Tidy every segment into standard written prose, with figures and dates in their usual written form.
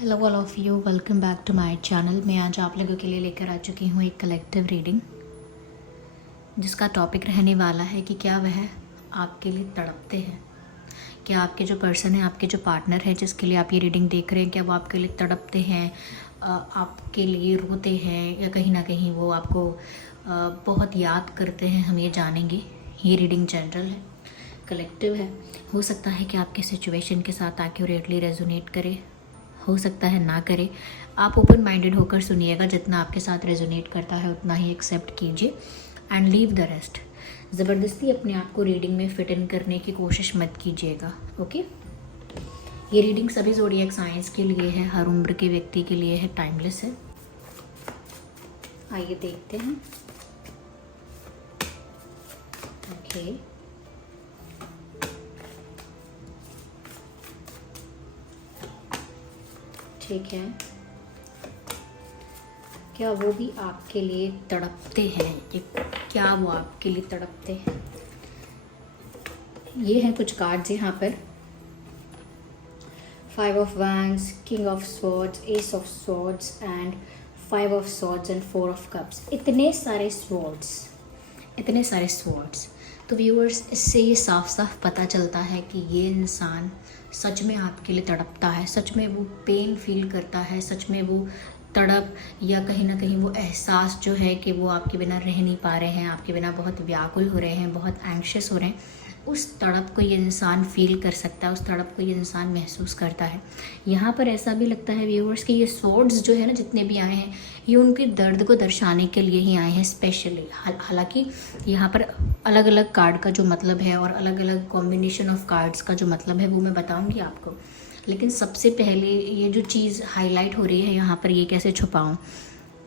Hello all of you, welcome back to my channel. मैं आज आप लोगों के लिए लेकर आ चुकी हूँ एक कलेक्टिव रीडिंग जिसका टॉपिक रहने वाला है कि क्या वह आपके लिए तड़पते हैं। क्या आपके जो पर्सन है, आपके जो पार्टनर है जिसके लिए आप ये रीडिंग देख रहे हैं, क्या वो आपके लिए तड़पते हैं, आपके लिए रोते हैं, या कहीं ना कहीं वो आपको बहुत याद करते हैं। हम ये जानेंगे। ये रीडिंग जनरल है, कलेक्टिव है। हो सकता है कि आपके सिचुएशन के साथ एक्यूरेटली रेजोनेट करे, हो सकता है ना करे। आप ओपन माइंडेड होकर सुनिएगा। जितना आपके साथ रेजोनेट करता है उतना ही एक्सेप्ट कीजिए एंड लीव द रेस्ट। ज़बरदस्ती अपने आप को रीडिंग में फिट इन करने की कोशिश मत कीजिएगा। ओके, ये रीडिंग सभी ज़ोडिएक साइंस के लिए है, हर उम्र के व्यक्ति के लिए है, टाइमलेस है। आइए देखते हैं। ओके, ठीक है। क्या वो भी आपके लिए तड़पते हैं? ये क्या वो आपके लिए तड़पते हैं? ये हैं कुछ कार्ड्स यहाँ पर। 5 of wands, king of swords, S of swords and 5 of swords and 4 of cups. इतने सारे स्वॉर्ड्स। तो व्यूअर्स, इससे ये साफ साफ पता चलता है कि ये इंसान सच में आपके लिए तड़पता है, सच में वो पेन फील करता है, सच में वो तड़प या कहीं ना कहीं वो एहसास जो है कि वो आपके बिना रह नहीं पा रहे हैं, आपके बिना बहुत व्याकुल हो रहे हैं, बहुत एंग्शियस हो रहे हैं, उस तड़प को ये इंसान फील कर सकता है, उस तड़प को ये इंसान महसूस करता है। यहाँ पर ऐसा भी लगता है व्यूअर्स कि ये स्वॉर्ड्स जो है ना, जितने भी आए हैं, ये उनके दर्द को दर्शाने के लिए ही आए हैं स्पेशली। हालांकि यहाँ पर अलग अलग कार्ड का जो मतलब है और अलग अलग कॉम्बिनेशन ऑफ कार्ड्स का जो मतलब है वो मैं बताऊँगी आपको। लेकिन सबसे पहले ये जो चीज़ हाईलाइट हो रही है यहाँ पर, ये कैसे छुपाऊँ,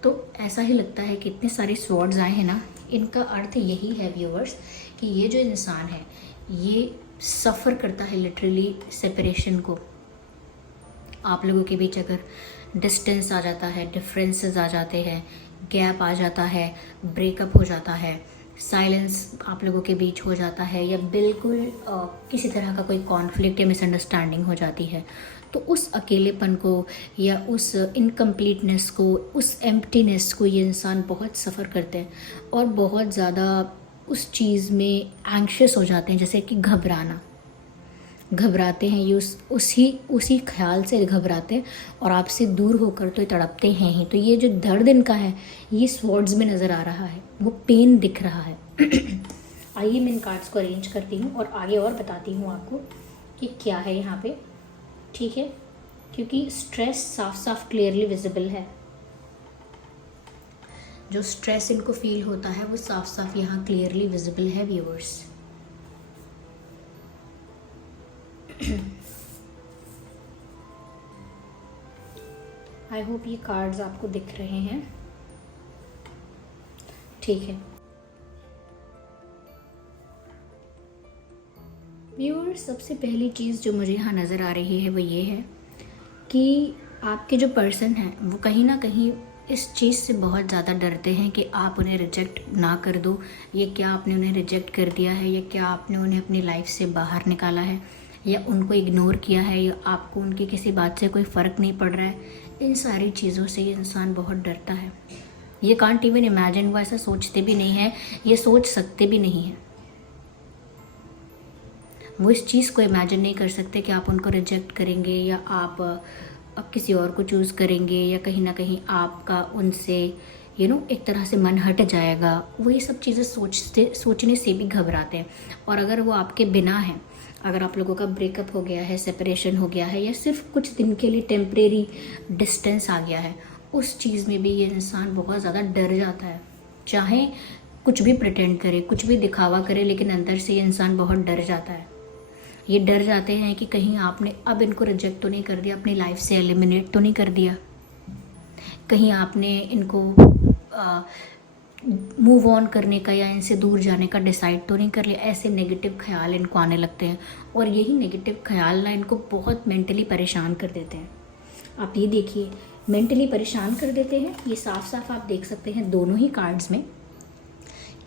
तो ऐसा ही लगता है कि इतने सारे स्वॉर्ड्स आए हैं ना, इनका अर्थ यही है व्यूअर्स कि ये जो इंसान है ये सफ़र करता है लिटरली सेपरेशन को। आप लोगों के बीच अगर डिस्टेंस आ जाता है, डिफरेंसेस आ जाते हैं, गैप आ जाता है, ब्रेकअप हो जाता है, साइलेंस आप लोगों के बीच हो जाता है, या बिल्कुल किसी तरह का कोई कॉन्फ्लिक्ट या मिसअंडरस्टैंडिंग हो जाती है, तो उस अकेलेपन को या उस इनकम्प्लीटनेस को, उस एम्प्टीनेस को ये इंसान बहुत सफ़र करते हैं और बहुत ज़्यादा उस चीज़ में एंग्शियस हो जाते हैं। जैसे कि घबराते हैं, ये उसी ख्याल से घबराते हैं और आपसे दूर होकर तो ये तड़पते हैं ही। तो ये जो दर्द इनका है ये स्वॉर्ड्स में नज़र आ रहा है, वो पेन दिख रहा है। आइए मैं इन कार्ड्स को अरेंज करती हूँ और आगे और बताती हूँ आपको कि क्या है यहाँ पे, ठीक है, क्योंकि स्ट्रेस साफ साफ क्लियरली विजिबल है। जो स्ट्रेस इनको फील होता है वो साफ साफ यहाँ क्लियरली विजिबल है व्यूअर्स। आई होप ये कार्ड्स आपको दिख रहे हैं, ठीक है व्यूअर्स। सबसे पहली चीज़ जो मुझे यहाँ नज़र आ रही है वो ये है कि आपके जो पर्सन हैं वो कहीं ना कहीं इस चीज़ से बहुत ज़्यादा डरते हैं कि आप उन्हें रिजेक्ट ना कर दो। ये क्या आपने उन्हें रिजेक्ट कर दिया है, या क्या आपने उन्हें अपनी लाइफ से बाहर निकाला है, या उनको इग्नोर किया है, या आपको उनकी किसी बात से कोई फ़र्क नहीं पड़ रहा है। इन सारी चीज़ों से ये इंसान बहुत डरता है। ये कांट इवन इमेजिन, वो ऐसा सोचते भी नहीं है, ये सोच सकते भी नहीं हैं। वो इस चीज़ को इमेजिन नहीं कर सकते कि आप उनको रिजेक्ट करेंगे, या आप अब किसी और को चूज़ करेंगे, या कहीं ना कहीं आपका उनसे एक तरह से मन हट जाएगा। वो ये सब चीज़ें सोचने से भी घबराते हैं। और अगर वो आपके बिना हैं, अगर आप लोगों का ब्रेकअप हो गया है, सेपरेशन हो गया है, या सिर्फ कुछ दिन के लिए टेम्परेरी डिस्टेंस आ गया है, उस चीज़ में भी ये इंसान बहुत ज़्यादा डर जाता है। चाहे कुछ भी प्रिटेंड करे, कुछ भी दिखावा करे, लेकिन अंदर से ये इंसान बहुत डर जाता है। ये डर जाते हैं कि कहीं आपने अब इनको रिजेक्ट तो नहीं कर दिया, अपनी लाइफ से एलिमिनेट तो नहीं कर दिया, कहीं आपने इनको मूव ऑन करने का या इनसे दूर जाने का डिसाइड तो नहीं कर लिया। ऐसे नेगेटिव ख्याल इनको आने लगते हैं और यही नेगेटिव ख्याल ना इनको बहुत मेंटली परेशान कर देते हैं। आप ये देखिए, मेंटली परेशान कर देते हैं। ये साफ साफ आप देख सकते हैं दोनों ही कार्ड्स में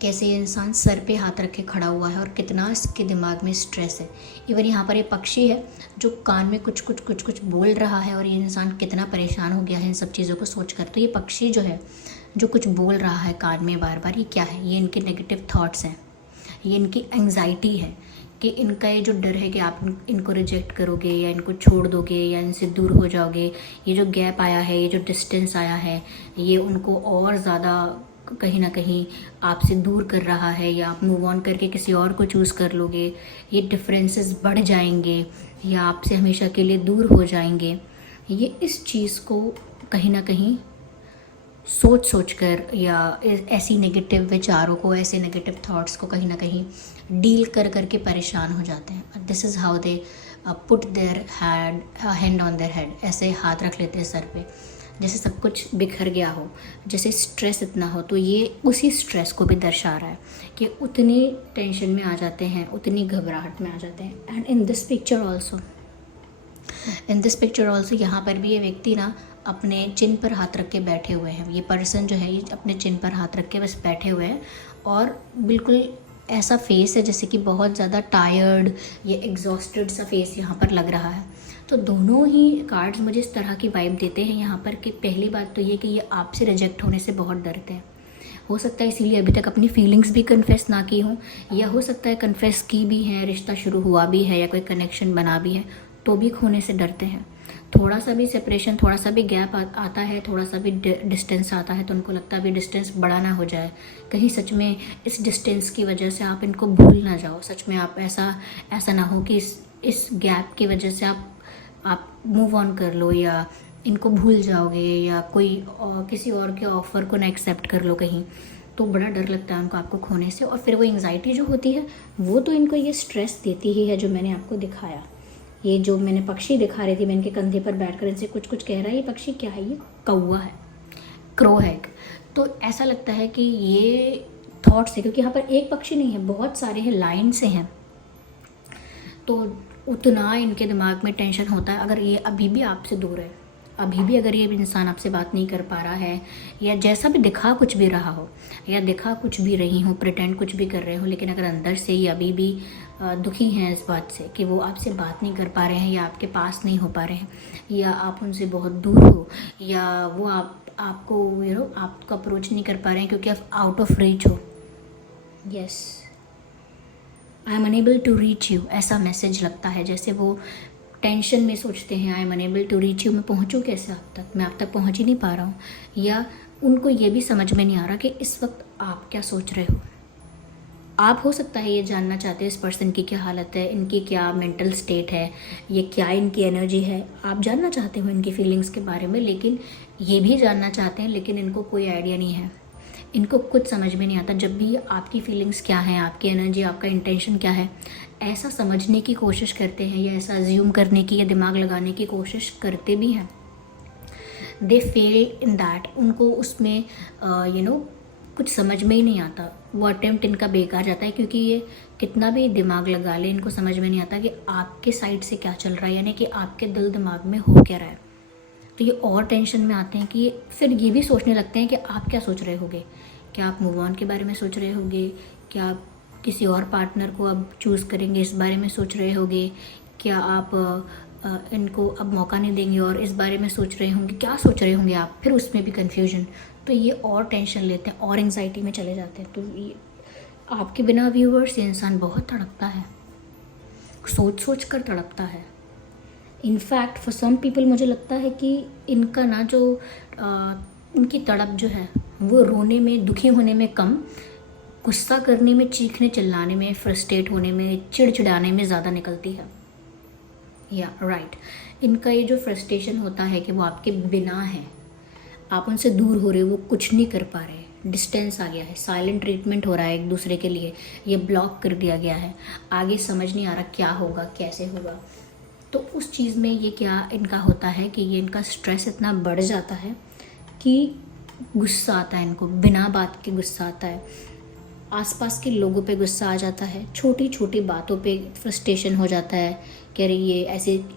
कैसे ये इंसान सर पे हाथ रखे खड़ा हुआ है और कितना इसके दिमाग में स्ट्रेस है। इवन यहाँ पर ये पक्षी है जो कान में कुछ कुछ कुछ कुछ बोल रहा है और ये इंसान कितना परेशान हो गया है इन सब चीज़ों को सोच कर। तो ये पक्षी जो है जो कुछ बोल रहा है कान में बार बार, ये क्या है? ये इनके नेगेटिव थॉट्स हैं, ये इनकी एंग्जाइटी है कि इनका ये जो डर है कि आप इनको रिजेक्ट करोगे या इनको छोड़ दोगे या इनसे दूर हो जाओगे। ये जो गैप आया है, ये जो डिस्टेंस आया है, ये उनको और ज़्यादा कहीं ना कहीं आपसे दूर कर रहा है, या आप मूव ऑन करके किसी और को चूज़ कर लोगे। ये डिफरेंसेस बढ़ जाएंगे या आपसे हमेशा के लिए दूर हो जाएंगे। ये इस चीज़ को कहीं ना कहीं सोच सोच कर या ऐसी नेगेटिव विचारों को, ऐसे नेगेटिव थॉट्स को कहीं ना कहीं डील कर करके परेशान हो जाते हैं। This is how they put their hand on their head. ऐसे हाथ रख लेते हैं सर पे, जैसे सब कुछ बिखर गया हो, जैसे स्ट्रेस इतना हो। तो ये उसी स्ट्रेस को भी दर्शा रहा है कि उतनी टेंशन में आ जाते हैं, उतनी घबराहट में आ जाते हैं। And in this picture also यहाँ पर भी ये व्यक्ति ना अपने चिन पर हाथ रख के बैठे हुए हैं। ये पर्सन जो है ये अपने चिन पर हाथ रख के बस बैठे हुए हैं और बिल्कुल ऐसा फेस है जैसे कि बहुत ज़्यादा टायर्ड या एग्जॉस्टेड सा फेस यहाँ पर लग रहा है। तो दोनों ही कार्ड्स मुझे इस तरह की वाइब देते हैं यहाँ पर कि पहली बात तो ये कि ये आपसे रिजेक्ट होने से बहुत डरते हैं। हो सकता है इसीलिए अभी तक अपनी फीलिंग्स भी कन्फेस ना की हों, या हो सकता है कन्फेस की भी हैं, रिश्ता शुरू हुआ भी है या कोई कनेक्शन बना भी है, तो भी खोने से डरते हैं। थोड़ा सा भी सेपरेशन, थोड़ा सा भी गैप आता है, थोड़ा सा भी डिस्टेंस आता है तो उनको लगता है अभी डिस्टेंस बड़ा ना हो जाए, कहीं सच में इस डिस्टेंस की वजह से आप इनको भूल ना जाओ। सच में आप ऐसा ना हो कि इस गैप की वजह से आप मूव ऑन कर लो या इनको भूल जाओगे या किसी और के ऑफ़र को ना एक्सेप्ट कर लो कहीं। तो बड़ा डर लगता है उनको आपको खोने से। और फिर वो एंग्जाइटी जो होती है वो तो इनको ये स्ट्रेस देती ही है, जो मैंने आपको दिखाया। ये जो मैंने पक्षी दिखा रही थी, मैं इनके कंधे पर बैठकर इनसे कुछ कुछ कह रहा है। ये पक्षी क्या है? ये कौवा है, क्रो है। तो ऐसा लगता है कि ये थॉट्स है, क्योंकि यहाँ पर एक पक्षी नहीं है, बहुत सारे हैं, लाइन से हैं। तो उतना इनके दिमाग में टेंशन होता है। अगर ये अभी भी आपसे दूर है, अभी भी अगर ये इंसान आपसे बात नहीं कर पा रहा है, या जैसा भी दिखा कुछ भी रहा हो या दिखा कुछ भी रही हो, प्रिटेंड कुछ भी कर रहे हो, लेकिन अगर अंदर से ये अभी भी दुखी हैं इस बात से कि वो आपसे बात नहीं कर पा रहे हैं या आपके पास नहीं हो पा रहे हैं, या आप उनसे बहुत दूर हो, या वो आपको आपको अप्रोच नहीं कर पा रहे हैं क्योंकि आप आउट ऑफ रीच हो। Yes, I am unable to reach you, ऐसा मैसेज लगता है। जैसे वो टेंशन में सोचते हैं, I am unable to reach you, मैं पहुँचूँ कैसे आप तक, मैं आप तक पहुँच ही नहीं पा रहा हूँ। या उनको ये भी समझ में नहीं आ रहा कि इस वक्त आप क्या सोच रहे हो। आप हो सकता है ये जानना चाहते हो इस पर्सन की क्या हालत है, इनकी क्या मेंटल स्टेट है, ये क्या इनकी एनर्जी है। आप जानना चाहते हो इनकी फीलिंग्स के बारे में, लेकिन ये भी जानना चाहते हैं, लेकिन इनको कोई आइडिया नहीं है, इनको कुछ समझ में नहीं आता। जब भी आपकी फीलिंग्स क्या हैं, आपकी एनर्जी, आपका इंटेंशन क्या है, ऐसा समझने की कोशिश करते हैं या ऐसा अज्यूम करने की या दिमाग लगाने की कोशिश करते भी हैं, दे फेल इन दैट। उनको उसमें कुछ समझ में ही नहीं आता। वो अटेम्प्ट इनका बेकार जाता है, क्योंकि ये कितना भी दिमाग लगा ले, इनको समझ में नहीं आता कि आपके साइड से क्या चल रहा है, यानी कि आपके दिल दिमाग में हो क्या रहा है। तो ये और टेंशन में आते हैं कि फिर ये भी सोचने लगते हैं कि आप क्या सोच रहे होगे, क्या आप मूव ऑन के बारे में सोच रहे होगे, क्या आप किसी और पार्टनर को अब चूज़ करेंगे इस बारे में सोच रहे होगे, क्या आप इनको अब मौका नहीं देंगे और इस बारे में सोच रहे होंगे, क्या सोच रहे होंगे आप। फिर उसमें भी कन्फ्यूजन। तो ये और टेंशन लेते हैं और एंग्जाइटी में चले जाते हैं। तो ये आपके बिना व्यूअर्स ये इंसान बहुत तड़पता है, सोच सोच कर तड़पता है। इनफैक्ट फॉर सम पीपल मुझे लगता है कि इनका ना जो इनकी तड़प जो है वो रोने में, दुखी होने में कम, गुस्सा करने में, चीखने चिल्लाने में, फ्रस्ट्रेट होने में, चिड़चिड़ाने में ज़्यादा निकलती है। या राइट, इनका ये जो फ्रस्ट्रेशन होता है कि वो आपके बिना है, आप उनसे दूर हो रहे हो, वो कुछ नहीं कर पा रहे, डिस्टेंस आ गया है, साइलेंट ट्रीटमेंट हो रहा है एक दूसरे के लिए, ये ब्लॉक कर दिया गया है, आगे समझ नहीं आ रहा क्या होगा, कैसे होगा। तो उस चीज़ में ये क्या इनका होता है कि ये इनका स्ट्रेस इतना बढ़ जाता है कि गुस्सा आता है इनको, बिना बात के गुस्सा आता है, आसपास के लोगों पे गुस्सा आ जाता है, छोटी छोटी बातों पे फ्रस्ट्रेशन हो जाता है कि अरे ये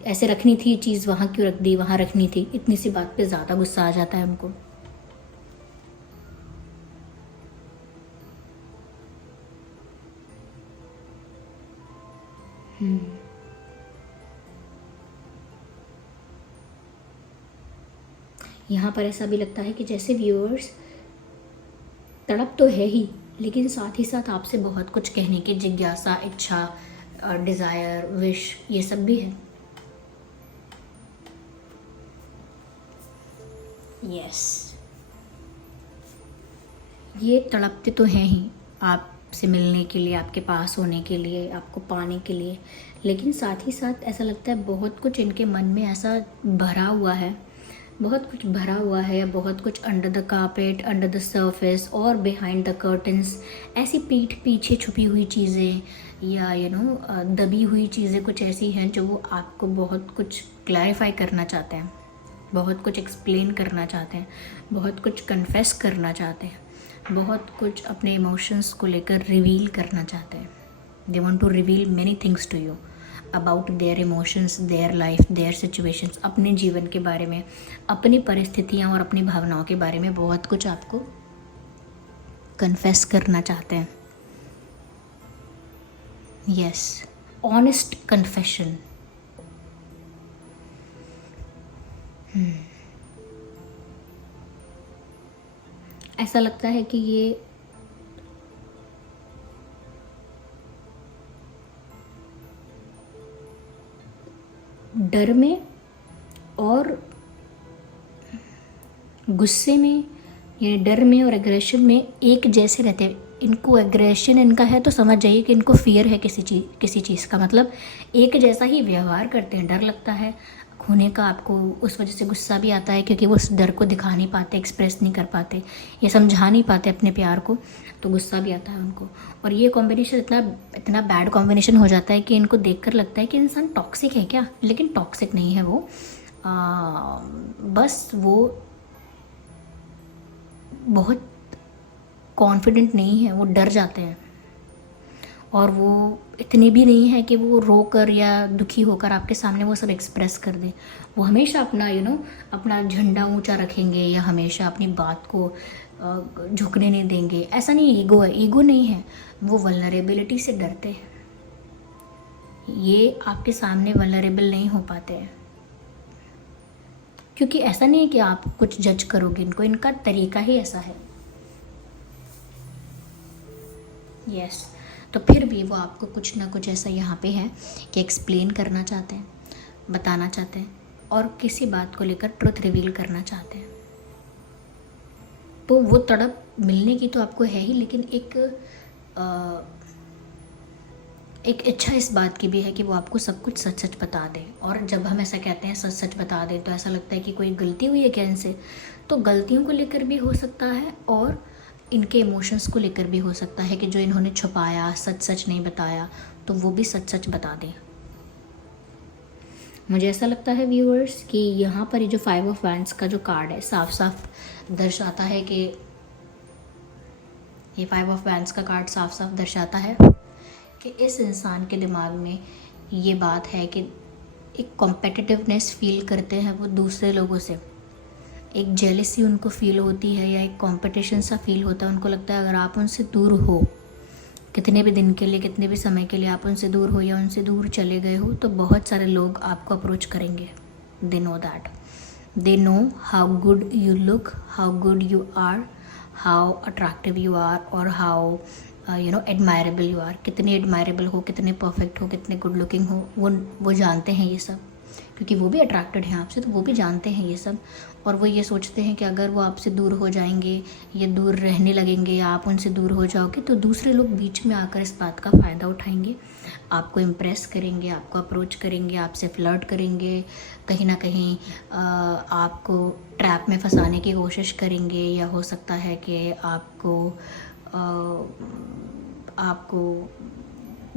ऐसे रखनी थी चीज़, वहाँ क्यों रख दी, वहाँ रखनी थी, इतनी सी बात पे ज़्यादा गुस्सा आ जाता है उनको। यहाँ पर ऐसा भी लगता है कि जैसे व्यूअर्स तड़प तो है ही, लेकिन साथ ही साथ आपसे बहुत कुछ कहने की जिज्ञासा, इच्छा, डिज़ायर, विश, ये सब भी है। यस, ये तड़पते तो हैं ही आपसे मिलने के लिए, आपके पास होने के लिए, आपको पाने के लिए, लेकिन साथ ही साथ ऐसा लगता है बहुत कुछ इनके मन में ऐसा भरा हुआ है, बहुत कुछ भरा हुआ है, बहुत कुछ under the carpet, under the surface और बिहाइंड द कर्टन्स, ऐसी पीठ पीछे छुपी हुई चीज़ें या दबी हुई चीज़ें कुछ ऐसी हैं जो वो आपको बहुत कुछ क्लैरिफाई करना चाहते हैं, बहुत कुछ एक्सप्लेन करना चाहते हैं, बहुत कुछ कन्फेस करना चाहते हैं, बहुत कुछ अपने इमोशंस को लेकर रिवील करना चाहते हैं। They want to reveal many things to you about their emotions, their life, their situations, अपने जीवन के बारे में, अपनी परिस्थितियाँ और अपनी भावनाओं के बारे में बहुत कुछ आपको कन्फेस करना चाहते हैं। Yes, honest confession. ऐसा लगता है कि ये डर में और गुस्से में, यानी डर में और एग्रेशन में एक जैसे रहते हैं। इनको एग्रेशन इनका है तो समझ जाइए कि इनको फियर है किसी चीज़ का, मतलब एक जैसा ही व्यवहार करते हैं। डर लगता है खोने का आपको, उस वजह से गुस्सा भी आता है क्योंकि वो उस डर को दिखा नहीं पाते, एक्सप्रेस नहीं कर पाते, ये समझा नहीं पाते अपने प्यार को, तो गुस्सा भी आता है उनको। और ये कॉम्बिनेशन इतना बैड कॉम्बिनेशन हो जाता है कि इनको देखकर लगता है कि इंसान टॉक्सिक है क्या, लेकिन टॉक्सिक नहीं है वो। बस वो बहुत कॉन्फिडेंट नहीं है, वो डर जाते हैं। और वो इतनी भी नहीं है कि वो रो कर या दुखी होकर आपके सामने वो सब एक्सप्रेस कर दें। वो हमेशा अपना अपना झंडा ऊंचा रखेंगे या हमेशा अपनी बात को झुकने नहीं देंगे। ऐसा नहीं ईगो है, ईगो नहीं है, वो वल्नरेबिलिटी से डरते हैं। ये आपके सामने वल्नरेबल नहीं हो पाते हैं क्योंकि ऐसा नहीं है कि आप कुछ जज करोगे इनको, इनका तरीका ही ऐसा है। यस, तो फिर भी वो आपको कुछ ना कुछ ऐसा यहाँ पे है कि एक्सप्लेन करना चाहते हैं, बताना चाहते हैं और किसी बात को लेकर ट्रुथ रिवील करना चाहते हैं। तो वो तड़प मिलने की तो आपको है ही, लेकिन एक इच्छा इस बात की भी है कि वो आपको सब कुछ सच सच बता दें। और जब हम ऐसा कहते हैं सच सच बता दें तो ऐसा लगता है कि कोई गलती हुई है क्या इनसे, तो गलतियों को लेकर भी हो सकता है और इनके इमोशंस को लेकर भी हो सकता है कि जो इन्होंने छुपाया, सच सच नहीं बताया, तो वो भी सच सच बता दें। मुझे ऐसा लगता है व्यूअर्स कि यहाँ पर ये जो 5 ऑफ वैंड्स का जो कार्ड है साफ साफ दर्शाता है कि ये 5 ऑफ वैंड्स का कार्ड साफ साफ दर्शाता है कि इस इंसान के दिमाग में ये बात है कि एक कॉम्पिटिटिवनेस फील करते हैं वो दूसरे लोगों से, एक जेलसी उनको फील होती है या एक कंपटीशन सा फील होता है। उनको लगता है अगर आप उनसे दूर हो, कितने भी दिन के लिए, कितने भी समय के लिए आप उनसे दूर हो या उनसे दूर चले गए हो, तो बहुत सारे लोग आपको अप्रोच करेंगे। They know that, they know how good you look, how good you are, how attractive you are और हाउ एडमायरेबल यू आर। कितने एडमायरेबल हो, कितने परफेक्ट हो, कितने गुड लुकिंग हो, वो जानते हैं ये सब, क्योंकि वो भी अट्रैक्टेड हैं आपसे, तो वो भी जानते हैं ये सब। और वो ये सोचते हैं कि अगर वो आपसे दूर हो जाएंगे या दूर रहने लगेंगे या आप उनसे दूर हो जाओगे तो दूसरे लोग बीच में आकर इस बात का फ़ायदा उठाएंगे, आपको इम्प्रेस करेंगे, आपको अप्रोच करेंगे, आपसे फ्लर्ट करेंगे, कहीं ना कहीं आपको ट्रैप में फंसाने की कोशिश करेंगे, या हो सकता है कि आपको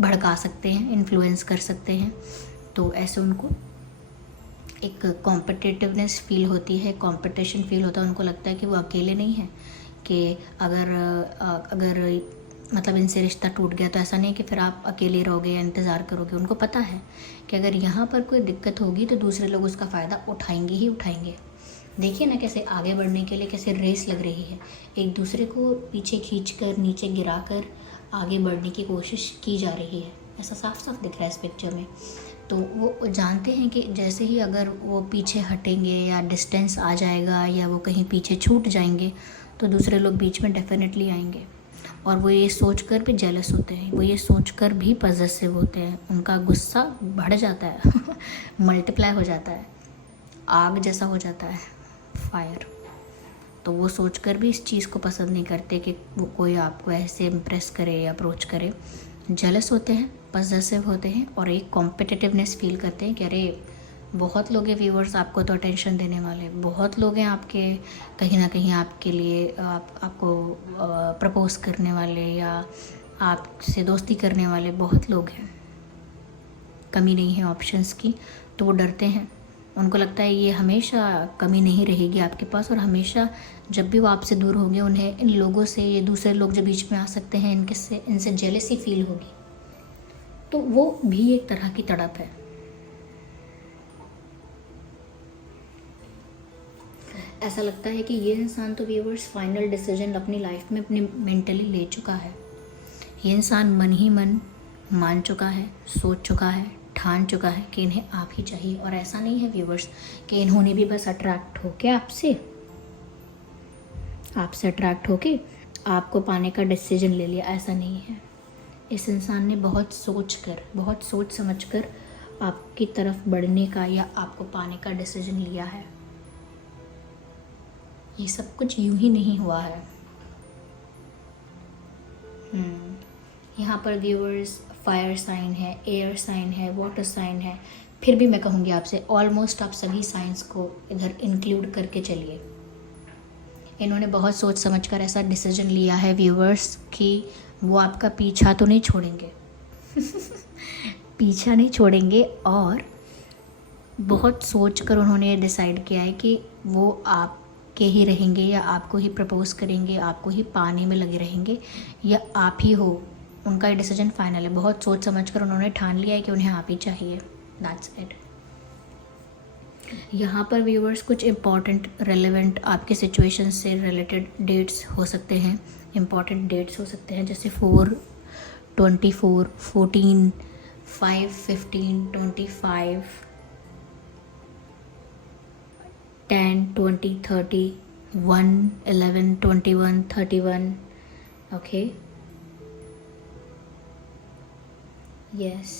भड़का सकते हैं, इन्फ्लुएंस कर सकते हैं। तो ऐसे उनको एक कॉम्पिटिटिवनेस फील होती है, कंपटीशन फील होता है। उनको लगता है कि वो अकेले नहीं है, कि अगर मतलब इनसे रिश्ता टूट गया तो ऐसा नहीं कि फिर आप अकेले रहोगे या इंतज़ार करोगे। उनको पता है कि अगर यहाँ पर कोई दिक्कत होगी तो दूसरे लोग उसका फ़ायदा उठाएंगे ही उठाएंगे। देखिए ना कैसे आगे बढ़ने के लिए कैसे रेस लग रही है, एक दूसरे को पीछे खींच कर, नीचे गिरा कर आगे बढ़ने की कोशिश की जा रही है। ऐसा साफ साफ दिख रहा है इस पिक्चर में। तो वो जानते हैं कि जैसे ही अगर वो पीछे हटेंगे या डिस्टेंस आ जाएगा या वो कहीं पीछे छूट जाएंगे तो दूसरे लोग बीच में डेफिनेटली आएंगे। और वो ये सोच कर भी जेलस होते हैं, वो ये सोच कर भी पॉजेसिव होते हैं, उनका गुस्सा बढ़ जाता है मल्टीप्लाई हो जाता है, आग जैसा हो जाता है, फायर। तो वो सोच कर भी इस चीज़ को पसंद नहीं करते कि वो कोई आपको ऐसे इम्प्रेस करे या अप्रोच करे। जेलस होते हैं, पॉजेसिव होते हैं और एक कॉम्पिटिटिवनेस फील करते हैं कि अरे बहुत लोग हैं व्यूअर्स आपको तो अटेंशन देने वाले, बहुत लोग हैं आपके कहीं ना कहीं आपके लिए आपको प्रपोज करने वाले या आपसे दोस्ती करने वाले बहुत लोग हैं, कमी नहीं है ऑप्शंस की। तो वो डरते हैं, उनको लगता है ये हमेशा कमी नहीं रहेगी आपके पास और हमेशा जब भी वो आपसे दूर होंगे उन्हें इन लोगों से, ये दूसरे लोग जो बीच में आ सकते हैं इनसे जेलसी फील होगी। तो वो भी एक तरह की तड़प है। ऐसा लगता है कि ये इंसान तो व्यूअर्स फाइनल डिसीजन अपनी लाइफ में अपनी मेंटली ले चुका है। ये इंसान मन ही मन मान चुका है, सोच चुका है, ठान चुका है कि इन्हें आप ही चाहिए। और ऐसा नहीं है व्यूअर्स कि इन्होंने भी बस अट्रैक्ट होके आपसे अट्रैक्ट होके आपको पाने का डिसीजन ले लिया, ऐसा नहीं है। इस इंसान ने बहुत सोच समझ कर आपकी तरफ बढ़ने का या आपको पाने का डिसीजन लिया है। ये सब कुछ यूं ही नहीं हुआ है। यहाँ पर व्यूअर्स फायर साइन है, एयर साइन है, वाटर साइन है, फिर भी मैं कहूँगी आपसे ऑलमोस्ट आप सभी साइंस को इधर इंक्लूड करके चलिए। इन्होंने बहुत सोच समझकर ऐसा डिसीजन लिया है व्यूअर्स कि वो आपका पीछा तो नहीं छोड़ेंगे पीछा नहीं छोड़ेंगे और बहुत सोच कर उन्होंने डिसाइड किया है कि वो आपके ही रहेंगे या आपको ही प्रपोज करेंगे, आपको ही पाने में लगे रहेंगे या आप ही हो। उनका ये डिसीजन फाइनल है। बहुत सोच समझकर उन्होंने ठान लिया है कि उन्हें आप ही चाहिए। That's it. यहाँ पर व्यूअर्स कुछ इम्पॉर्टेंट रेलेवेंट आपके सिचुएशन से रिलेटेड डेट्स हो सकते हैं, इम्पॉर्टेंट डेट्स हो सकते हैं, जैसे 4, 24, 14, 5, 15, 25, 10, 20, 30, 1, 11, 21, 31. Okay. Yes.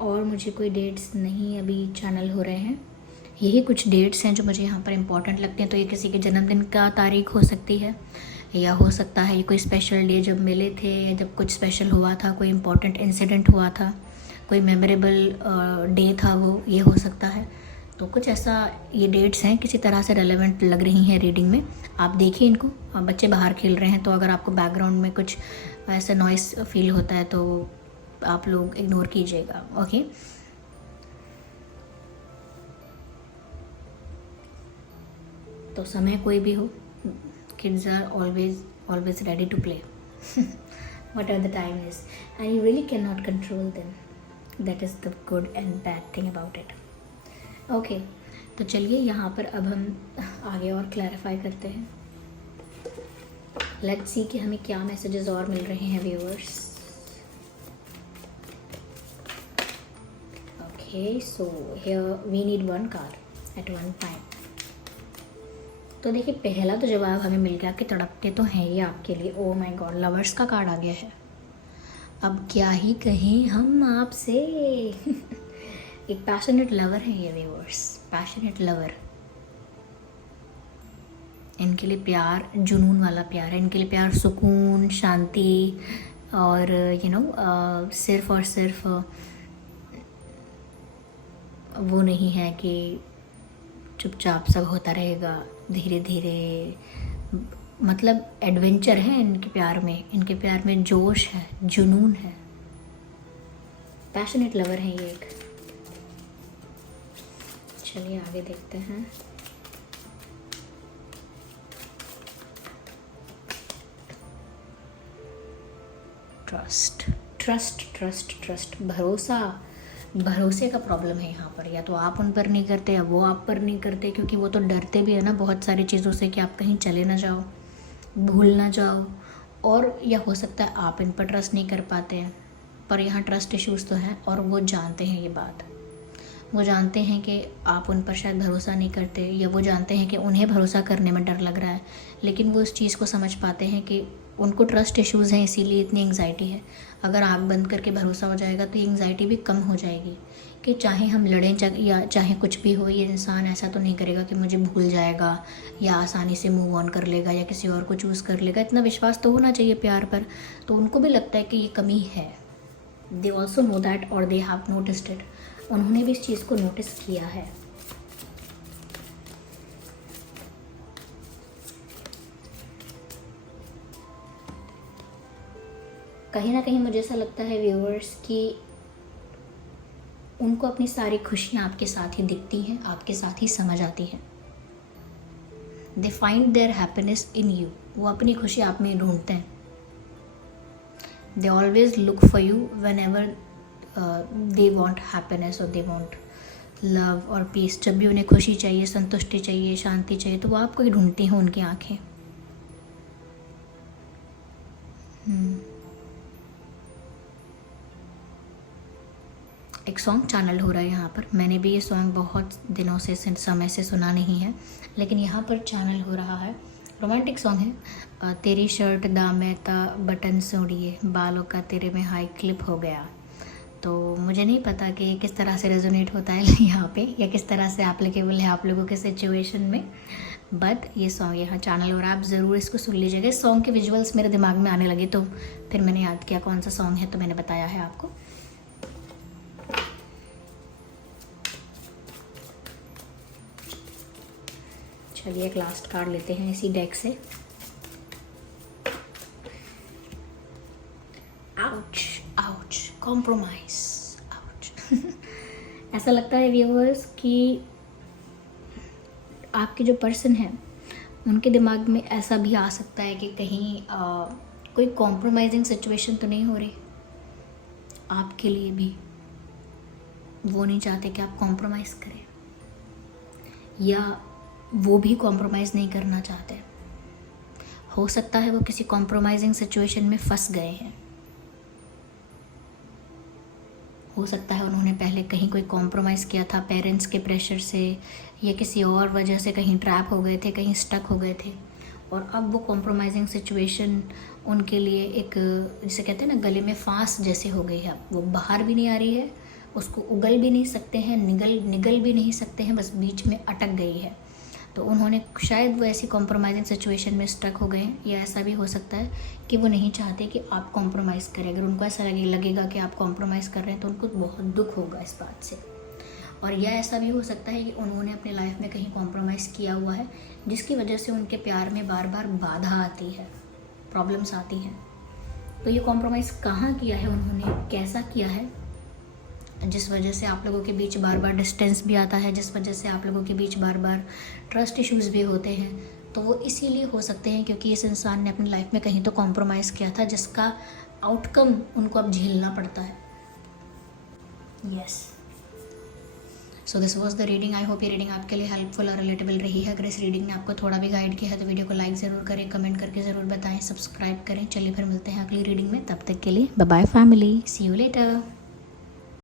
और मुझे कोई डेट्स नहीं अभी चैनल हो रहे हैं। यही कुछ डेट्स हैं जो मुझे यहाँ पर इम्पोर्टेंट लगते हैं। तो ये किसी के जन्मदिन का तारीख हो सकती है या हो सकता है ये कोई स्पेशल डे जब मिले थे या जब कुछ स्पेशल हुआ था, कोई इम्पोर्टेंट इंसिडेंट हुआ था, कोई मेमोरेबल डे था, वो ये हो सकता है। तो कुछ ऐसा ये डेट्स हैं किसी तरह से रेलेवेंट लग रही हैं रीडिंग में। आप देखिए इनको। बच्चे बाहर खेल रहे हैं तो अगर आपको बैकग्राउंड में कुछ ऐसा नॉइस फील होता है तो आप लोग इग्नोर कीजिएगा। ओके। तो समय कोई भी हो, kids are always ready to play whatever the time is, and you really cannot control them. That is the good and bad thing about it. Okay, तो चलिए यहाँ पर अब हम आगे और क्लैरिफाई करते हैं। लेट्स सी कि हमें क्या मैसेजेस और मिल रहे हैं viewers. Okay, so here we need one card at one time. तो देखिए पहला तो जवाब हमें मिल गया कि तड़पते तो हैं ये आपके लिए। ओ माय गॉड, लवर्स का कार्ड आ गया है। अब क्या ही कहें हम आपसे एक पैशनेट लवर है ये व्यूअर्स, पैशनेट लवर। इनके लिए प्यार जुनून वाला प्यार है। इनके लिए प्यार सुकून, शांति और सिर्फ और सिर्फ वो नहीं है कि चुपचाप सब होता रहेगा, धीरे धीरे। मतलब एडवेंचर है इनके प्यार में। इनके प्यार में जोश है, जुनून है। पैशनेट लवर है ये एक। चलिए आगे देखते हैं। ट्रस्ट, ट्रस्ट, ट्रस्ट, ट्रस्ट, भरोसा, भरोसे का प्रॉब्लम है यहाँ पर। या तो आप उन पर नहीं करते या वो आप पर नहीं करते, क्योंकि वो तो डरते भी है ना बहुत सारी चीज़ों से कि आप कहीं चले ना जाओ, भूल ना जाओ। और या हो सकता है आप इन पर ट्रस्ट नहीं कर पाते हैं, पर यहाँ ट्रस्ट इश्यूज़ तो हैं और वो जानते हैं ये बात। वो जानते हैं कि आप उन पर शायद भरोसा नहीं करते, या वो जानते हैं कि उन्हें भरोसा करने में डर लग रहा है, लेकिन वो इस चीज़ को समझ पाते हैं कि उनको ट्रस्ट इश्यूज़ हैं, इसीलिए इतनी एंग्जाइटी है। अगर आँख बंद करके भरोसा हो जाएगा तो ये एंग्जाइटी भी कम हो जाएगी कि चाहे हम लड़ें या चाहे कुछ भी हो, ये इंसान ऐसा तो नहीं करेगा कि मुझे भूल जाएगा या आसानी से मूव ऑन कर लेगा या किसी और को चूज़ कर लेगा। इतना विश्वास तो होना चाहिए प्यार पर। तो उनको भी लगता है कि ये कमी है। दे ऑल्सो नो दैट और दे हैव नोटिस्ड इट। उन्होंने भी इस चीज़ को नोटिस किया है। कहीं ना कहीं मुझे ऐसा लगता है व्यूअर्स कि उनको अपनी सारी खुशियाँ आपके साथ ही दिखती हैं, आपके साथ ही समझ आती हैं। They find their happiness in you. वो अपनी खुशी आप में ढूंढते हैं। They always look for you when ever they want happiness और दे वॉन्ट लव और पीस। जब भी उन्हें खुशी चाहिए, संतुष्टि चाहिए, शांति चाहिए, तो वो आपको ही ढूंढती हैं उनकी आंखें। एक सॉन्ग चैनल हो रहा है यहाँ पर। मैंने भी ये सॉन्ग बहुत दिनों से समय से सुना नहीं है, लेकिन यहाँ पर चैनल हो रहा है। रोमांटिक सॉन्ग है। तेरी शर्ट दामे ता बटन सोड़िए, बालों का तेरे में हाई क्लिप हो गया। तो मुझे नहीं पता कि किस तरह से रेजोनेट होता है यहाँ पे, या किस तरह से एप्लीकेबल है आप लोगों के सिचुएशन में, बट ये सॉन्ग यहाँ चैनल हो रहा है। आप ज़रूर इसको सुन लीजिएगा। इस सॉन्ग के विजुअल्स मेरे दिमाग में आने लगे, तो फिर मैंने याद किया कौन सा सॉन्ग है, तो मैंने बताया है आपको। चलिए एक लास्ट कार्ड लेते हैं इसी डेक से। Ouch ouch, compromise, ouch. ऐसा लगता है व्यूअर्स कि आपके जो पर्सन है उनके दिमाग में ऐसा भी आ सकता है कि कहीं कोई कॉम्प्रोमाइजिंग सिचुएशन तो नहीं हो रही आपके लिए भी। वो नहीं चाहते कि आप कॉम्प्रोमाइज़ करें, या वो भी कॉम्प्रोमाइज़ नहीं करना चाहते। हो सकता है वो किसी कॉम्प्रोमाइजिंग सिचुएशन में फंस गए हैं। हो सकता है उन्होंने पहले कहीं कोई कॉम्प्रोमाइज़ किया था पेरेंट्स के प्रेशर से, या किसी और वजह से कहीं ट्रैप हो गए थे, कहीं स्टक हो गए थे, और अब वो कॉम्प्रोमाइजिंग सिचुएशन उनके लिए एक, जिसे कहते हैं ना, गले में फांस जैसे हो गई है। वो बाहर भी नहीं आ रही है, उसको उगल भी नहीं सकते हैं, निगल भी नहीं सकते हैं, बस बीच में अटक गई है। तो उन्होंने शायद वो ऐसी कॉम्प्रोमाइजिंग सिचुएशन में स्टक हो गए हैं, या ऐसा भी हो सकता है कि वो नहीं चाहते कि आप कॉम्प्रोमाइज़ करें। अगर उनको ऐसा लगेगा कि आप कॉम्प्रोमाइज़ कर रहे हैं तो उनको बहुत दुख होगा इस बात से। और यह ऐसा भी हो सकता है कि उन्होंने अपनी लाइफ में कहीं कॉम्प्रोमाइज़ किया हुआ है, जिसकी वजह से उनके प्यार में बार बार बाधा आती है, प्रॉब्लम्स आती हैं। तो ये कॉम्प्रोमाइज़ कहाँ किया है उन्होंने, कैसा किया है, जिस वजह से आप लोगों के बीच बार बार डिस्टेंस भी आता है, जिस वजह से आप लोगों के बीच बार बार ट्रस्ट इश्यूज़ भी होते हैं, तो वो इसीलिए हो सकते हैं क्योंकि इस इंसान ने अपनी लाइफ में कहीं तो कॉम्प्रोमाइज़ किया था, जिसका आउटकम उनको अब झेलना पड़ता है। Yes, so this was the reading. I hope ये रीडिंग आपके लिए हेल्पफुल और रिलेटेबल रही है। अगर इस रीडिंग ने आपको थोड़ा भी गाइड किया है तो वीडियो को लाइक ज़रूर करें, कमेंट करके ज़रूर बताएं, सब्सक्राइब करें। चलिए फिर मिलते हैं अगली रीडिंग में, तब तक के लिए bye bye family, see you letter.